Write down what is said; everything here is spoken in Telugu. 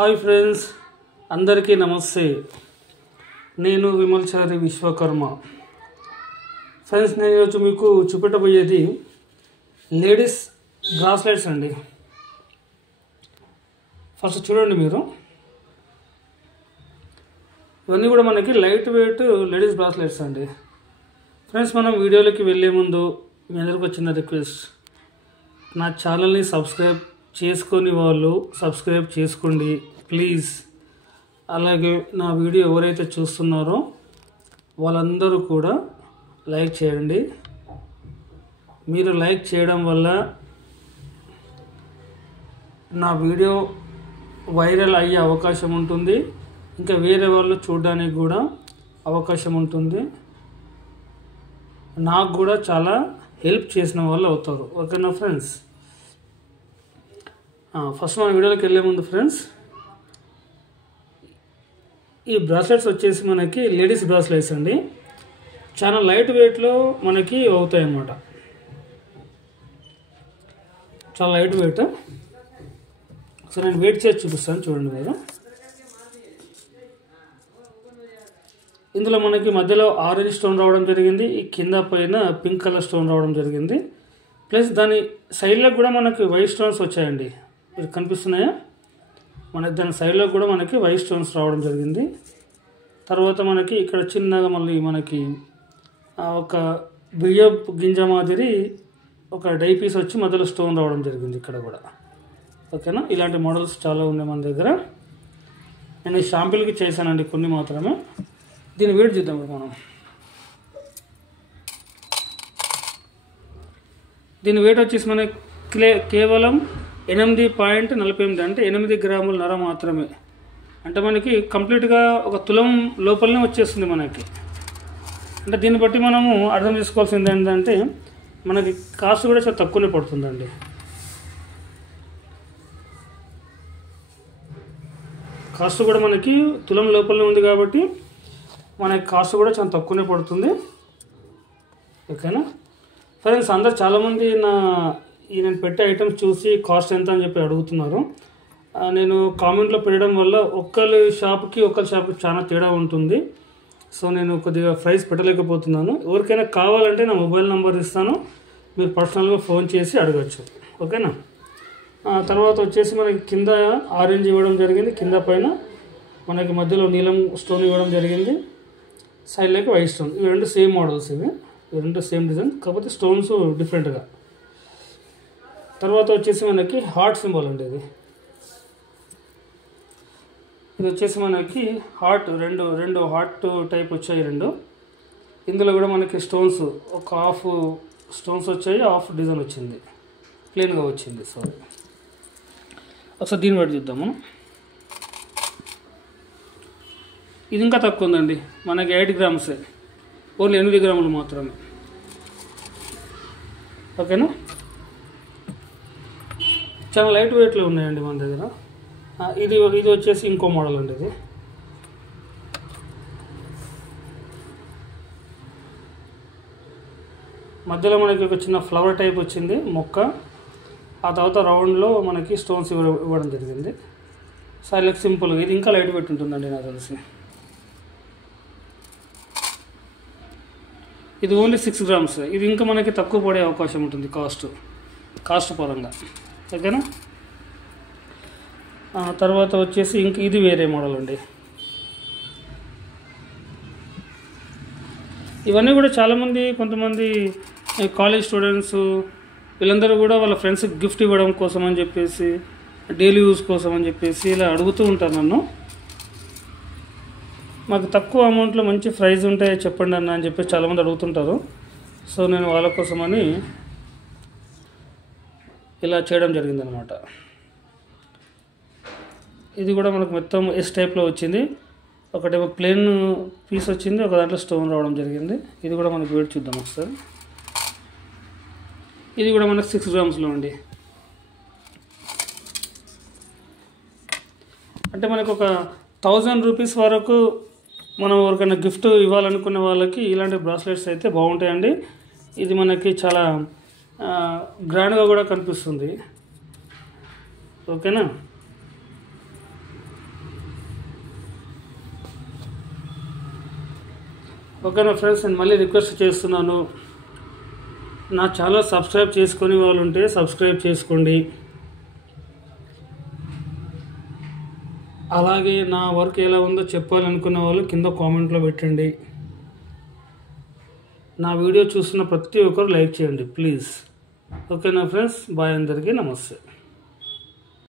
హాయ్ ఫ్రెండ్స్, అందరికీ నమస్తే. నేను విమల్చారి విశ్వకర్మ. ఫ్రెండ్స్, నేను ఈరోజు మీకు చూపెట్టబోయేది లేడీస్ బ్రాస్లెట్స్ అండి. ఫస్ట్ చూడండి మీరు, ఇవన్నీ కూడా మనకి లైట్ వెయిట్ లేడీస్ బ్రాస్లెట్స్ అండి. ఫ్రెండ్స్, మనం వీడియోలోకి వెళ్ళే ముందు మీ అందరికి వచ్చిన రిక్వెస్ట్, నా ఛానల్ని సబ్స్క్రైబ్ చేసుకొని వాళ్ళు సబ్స్క్రైబ్ చేసుకోండి ప్లీజ్. అలాగే నా వీడియో ఎవరైతే చూస్తున్నారో వాళ్ళందరూ కూడా లైక్ చేయండి. మీరు లైక్ చేయడం వల్ల నా వీడియో వైరల్ అయ్యే అవకాశం ఉంటుంది, ఇంకా వేరే వాళ్ళు చూడడానికి కూడా అవకాశం ఉంటుంది. నాకు కూడా చాలా హెల్ప్ చేసిన వాళ్ళు అవుతారు. ఓకేనా ఫ్రెండ్స్? ఫస్ట్ మన వీడియోలోకి వెళ్ళే ముందు ఫ్రెండ్స్, ఈ బ్రాస్లెట్స్ వచ్చేసి మనకి లేడీస్ బ్రాస్లెట్స్ అండి. చాలా లైట్ వెయిట్లో మనకి అవుతాయి అన్నమాట. చాలా లైట్ వెయిట్. సో నేను వెయిట్ చేసి చూపిస్తాను, చూడండి మీరు. ఇందులో మనకి మధ్యలో ఆరెంజ్ స్టోన్ రావడం జరిగింది, ఈ కింద పైన పింక్ కలర్ స్టోన్ రావడం జరిగింది. ప్లస్ దాని సైడ్లో కూడా మనకి వైట్ స్టోన్స్ వచ్చాయండి. మీరు కనిపిస్తున్నాయా? మనకి దాని సైడ్లో కూడా మనకి వైట్ స్టోన్స్ రావడం జరిగింది. తర్వాత మనకి ఇక్కడ చిన్నగా మళ్ళీ మనకి ఒక బియ్యపు గింజ మాదిరి ఒక డై పీస్ వచ్చి మధ్యలో స్టోన్ రావడం జరిగింది ఇక్కడ కూడా. ఓకేనా? ఇలాంటి మోడల్స్ చాలా ఉన్నాయి మన దగ్గర. నేను షాంపిల్కి చేశానండి కొన్ని మాత్రమే. దీన్ని వెయిట్ చేద్దాం మనం. దీని వెయిట్ వచ్చేసి మనకి కేవలం 8.48 అంటే 8 గ్రాముల నర మాత్రమే. అంటే మనకి కంప్లీట్గా ఒక తులం లోపలనే వచ్చేస్తుంది మనకి. అంటే దీన్ని బట్టి మనము అర్థం చేసుకోవాల్సింది ఏంటంటే మనకి కాస్ట్ కూడా చాలా తక్కువనే పడుతుందండి. కాస్ట్ కూడా మనకి తులం లోపలనే ఉంది కాబట్టి మనకి కాస్ట్ కూడా చాలా తక్కువనే పడుతుంది. ఓకేనా ఫ్రెండ్స్? అందరు చాలామంది నేను పెట్టే ఐటమ్స్ చూసి కాస్ట్ ఎంత అని చెప్పి అడుగుతున్నారు. నేను కామెంట్లో పెట్టడం వల్ల ఒక్కరి షాప్కి చాలా తేడా ఉంటుంది. సో నేను కొద్దిగా ప్రైస్ పెట్టలేకపోతున్నాను. ఎవరికైనా కావాలంటే నా మొబైల్ నెంబర్ ఇస్తాను, మీరు పర్సనల్గా ఫోన్ చేసి అడగచ్చు. ఓకేనా? తర్వాత వచ్చేసి మనకి కింద ఆరెంజ్ ఇవ్వడం జరిగింది, కింద పైన మనకి మధ్యలో నీలం స్టోన్ ఇవ్వడం జరిగింది, సైడ్లోకి వైట్ స్టోన్. ఇవి రెండు సేమ్ మోడల్స్, ఇవి రెండు సేమ్ డిజైన్, కాకపోతే స్టోన్స్ డిఫరెంట్గా. తర్వాత వచ్చేసి మనకి హార్ట్ సింబల్ అండి. ఇది వచ్చేసి మనకి రెండు హార్ట్ టైప్ వచ్చాయి రెండు. ఇందులో కూడా మనకి స్టోన్స్ ఒక హాఫ్ స్టోన్స్ వచ్చాయి, హాఫ్ డిజైన్ వచ్చింది, ప్లెయిన్గా వచ్చింది. సో ఒకసారి దీన్ని బట్టి చూద్దాము. ఇది ఇంకా తక్కువ ఉందండి, మనకి 8 గ్రామ్సే, ఓన్లీ 8 గ్రాములు మాత్రమే. ఓకేనా? చాలా లైట్ వెయిట్లో ఉన్నాయండి మన దగ్గర. ఇది వచ్చేసి ఇంకో మోడల్ అండి. ఇది మధ్యలో మనకి ఒక చిన్న ఫ్లవర్ టైప్ వచ్చింది మొక్క, ఆ తర్వాత రౌండ్లో మనకి స్టోన్స్ ఇవ్వడం జరిగింది. సైడ్లకు సింపుల్గా. ఇది ఇంకా లైట్ వెయిట్ ఉంటుందండి నాకు తెలిసి. ఇది ఓన్లీ 6 గ్రామ్స్. ఇది ఇంకా మనకి తక్కువ పడే అవకాశం ఉంటుంది కాస్ట్ పరంగా. ఓకేనా? తర్వాత వచ్చేసి ఇది వేరే మోడల్ అండి. ఇవన్నీ కూడా చాలామంది, కొంతమంది కాలేజ్ స్టూడెంట్స్ వీళ్ళందరూ కూడా వాళ్ళ ఫ్రెండ్స్కి గిఫ్ట్ ఇవ్వడం కోసం అని చెప్పేసి, డైలీ యూజ్ కోసం అని చెప్పేసి ఇలా అడుగుతూ ఉంటారు నన్ను. మాకు తక్కువ అమౌంట్లో మంచి ప్రైస్ ఉంటే చెప్పండి అన్న అని చెప్పేసి చాలామంది అడుగుతుంటారు. సో నేను వాళ్ళ కోసమని ఇలా చేయడం జరిగిందనమాట. ఇది కూడా మనకు మొత్తం ఎస్ టైప్లో వచ్చింది. ఒకటేమో ప్లెయిన్ పీస్ వచ్చింది, ఒక దాంట్లో స్టోన్ రావడం జరిగింది. ఇది కూడా మనకు వెయిట్ చూద్దాం ఒకసారి. ఇది కూడా మనకు 6 గ్రామ్స్లో అండి. అంటే మనకు ఒక 1000 రూపీస్ వరకు మనం ఎవరికైనా గిఫ్ట్ ఇవ్వాలనుకునే వాళ్ళకి ఇలాంటి బ్రాస్లెట్స్ అయితే బాగుంటాయండి. ఇది మనకి చాలా గ్రాండ్గా కూడా కనిపిస్తుంది. ఓకేనా? ఓకేనా ఫ్రెండ్స్, నేను మళ్ళీ రిక్వెస్ట్ చేస్తున్నాను, నా ఛానల్ సబ్స్క్రైబ్ చేసుకునే వాళ్ళు ఉంటే సబ్స్క్రైబ్ చేసుకోండి. అలాగే నా వర్క్ ఎలా ఉందో చెప్పాలనుకునే వాళ్ళు కింద కామెంట్లో పెట్టండి. నా వీడియో చూస్తున్న ప్రతి ఒక్కరు లైక్ చేయండి ప్లీజ్. ఓకేనా ఫ్రెండ్స్, బాయ్, అందరికీ నమస్తే.